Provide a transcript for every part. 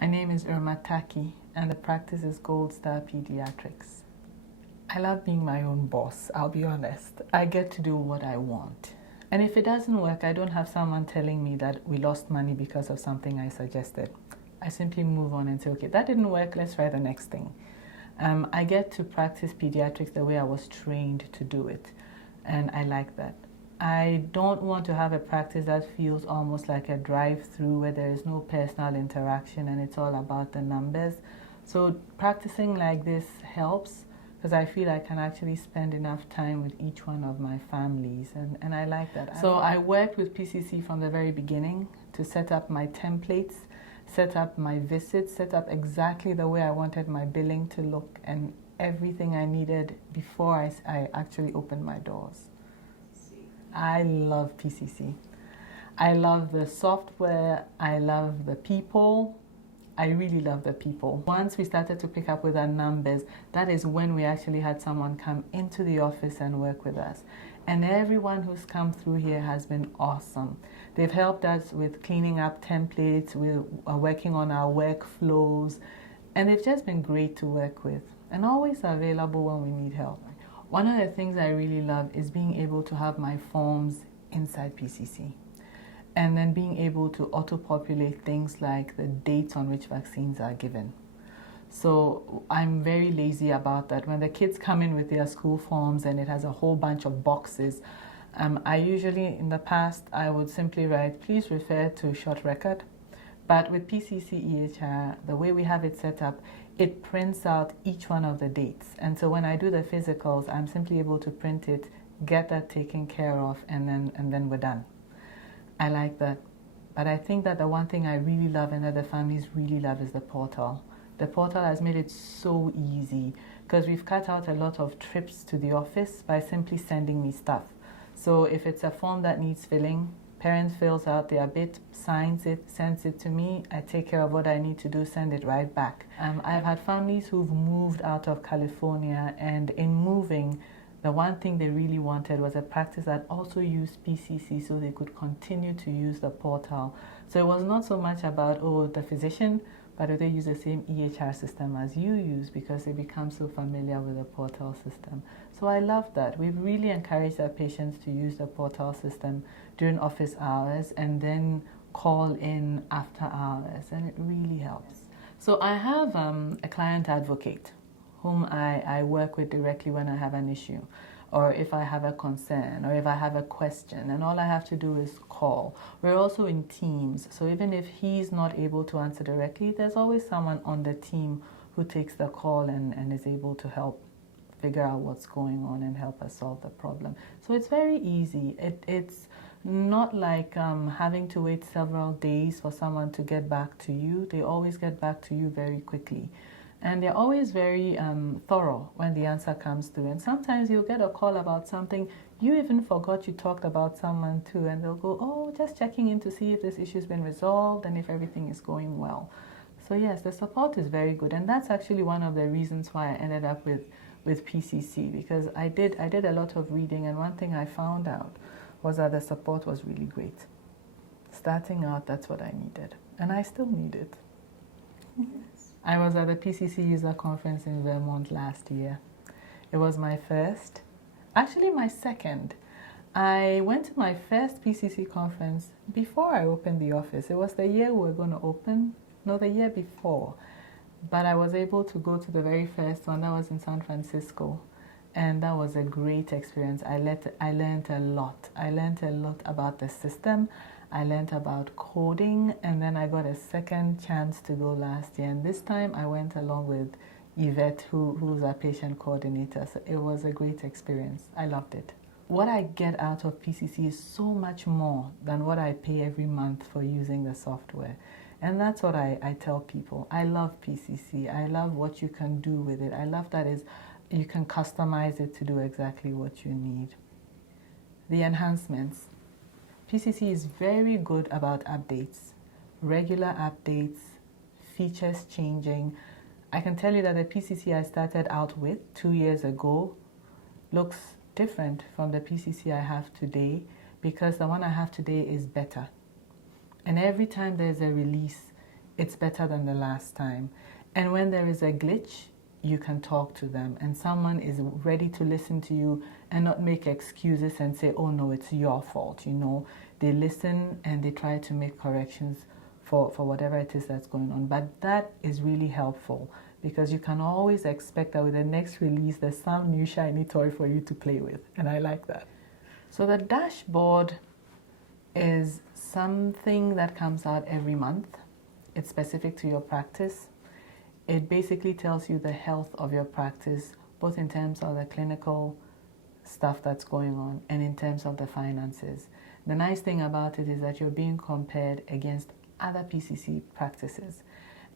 My name is Irma Tackie, and the practice is Goldstar Pediatrics. I love being my own boss, I'll be honest. I get to do what I want. And if it doesn't work, I don't have someone telling me that we lost money because of something I suggested. I simply move on and say, okay, that didn't work, let's try the next thing. I get to practice pediatrics the way I was trained to do it, and I like that. I don't want to have a practice that feels almost like a drive-through where there is no personal interaction and it's all about the numbers. So practicing like this helps because I feel I can actually spend enough time with each one of my families, and I like that. So I worked with PCC from the very beginning to set up my templates, set up my visits, set up exactly the way I wanted my billing to look and everything I needed before I actually opened my doors. I love PCC. I love the software. I love the people. I really love the people. Once we started to pick up with our numbers, that is when we actually had someone come into the office and work with us. And everyone who's come through here has been awesome. They've helped us with cleaning up templates, we're working on our workflows, and they've just been great to work with and always available when we need help. One of the things I really love is being able to have my forms inside PCC and then being able to auto-populate things like the dates on which vaccines are given. So I'm very lazy about that. When the kids come in with their school forms and it has a whole bunch of boxes, I usually, in the past, I would simply write, please refer to short record. But with PCCehr, the way we have it set up, it prints out each one of the dates. And so when I do the physicals, I'm simply able to print it, get that taken care of, and then we're done. I like that. But I think that the one thing I really love and that the families really love is the portal. The portal has made it so easy because we've cut out a lot of trips to the office by simply sending me stuff. So if it's a form that needs filling, parent fills out their bit, signs it, sends it to me. I take care of what I need to do, send it right back. I've had families who've moved out of California, and in moving, the one thing they really wanted was a practice that also used PCC so they could continue to use the portal. So it was not so much about, oh, the physician, but do they use the same EHR system as you use because they become so familiar with the portal system. So I love that. We've really encouraged our patients to use the portal system during office hours and then call in after hours, and it really helps. So I have a client advocate whom I work with directly when I have an issue, or if I have a concern, or if I have a question, and all I have to do is call. We're also in teams, so even if he's not able to answer directly, there's always someone on the team who takes the call and is able to help figure out what's going on and help us solve the problem. So it's very easy. It's not like having to wait several days for someone to get back to you. They always get back to you very quickly. And they're always very thorough when the answer comes through. And sometimes you'll get a call about something you even forgot you talked about someone too, and they'll go, oh, just checking in to see if this issue's been resolved and if everything is going well. So yes, the support is very good, and that's actually one of the reasons why I ended up with PCC, because I did a lot of reading, and one thing I found out was that the support was really great. Starting out, that's what I needed, and I still need it. I was at the PCC user conference in Vermont last year. It was my first, actually my second. I went to my first PCC conference before I opened the office. It was the year we were going to open, no, the year before. But I was able to go to the very first one. That was in San Francisco. And that was a great experience. I learned a lot. I learned a lot about the system. I learned about coding, and then I got a second chance to go last year. And this time I went along with Yvette, who's our patient coordinator. So it was a great experience. I loved it. What I get out of PCC is so much more than what I pay every month for using the software. And that's what I tell people. I love PCC. I love what you can do with it. I love that you can customize it to do exactly what you need. The enhancements. PCC is very good about updates, regular updates, features changing. I can tell you that the PCC I started out with 2 years ago looks different from the PCC I have today, because the one I have today is better. And every time there's a release, it's better than the last time. And when there is a glitch, you can talk to them, and someone is ready to listen to you and not make excuses and say, oh no, it's your fault. They listen and they try to make corrections for whatever it is that's going on. But that is really helpful, because you can always expect that with the next release, there's some new shiny toy for you to play with, and I like that. So the dashboard is something that comes out every month. It's specific to your practice. It basically tells you the health of your practice, both in terms of the clinical stuff that's going on and in terms of the finances. The nice thing about it is that you're being compared against other PCC practices.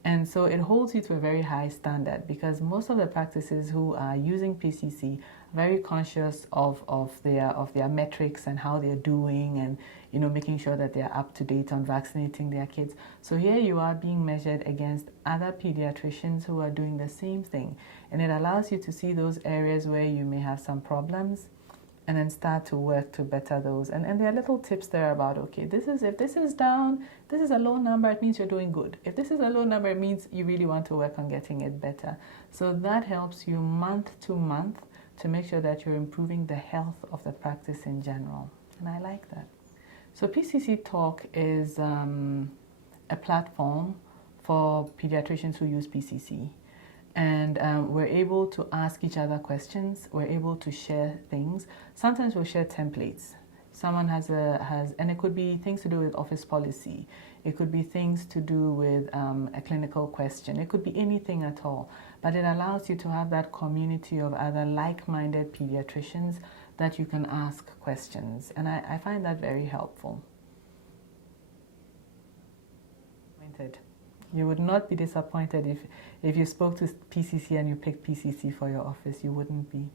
And so it holds you to a very high standard, because most of the practices who are using PCC are very conscious of their metrics and how they're doing, and making sure that they're up to date on vaccinating their kids. So here you are being measured against other pediatricians who are doing the same thing, and it allows you to see those areas where you may have some problems, and then start to work to better those. And there are little tips there about, okay, if this is down, this is a low number, it means you're doing good. If this is a low number, it means you really want to work on getting it better. So that helps you month to month to make sure that you're improving the health of the practice in general. And I like that. So PCC Talk is a platform for pediatricians who use PCC. And we're able to ask each other questions. We're able to share things. Sometimes we'll share templates. Someone and it could be things to do with office policy. It could be things to do with a clinical question. It could be anything at all. But it allows you to have that community of other like-minded pediatricians that you can ask questions. And I find that very helpful. You would not be disappointed if you spoke to PCC and you picked PCC for your office. You wouldn't be.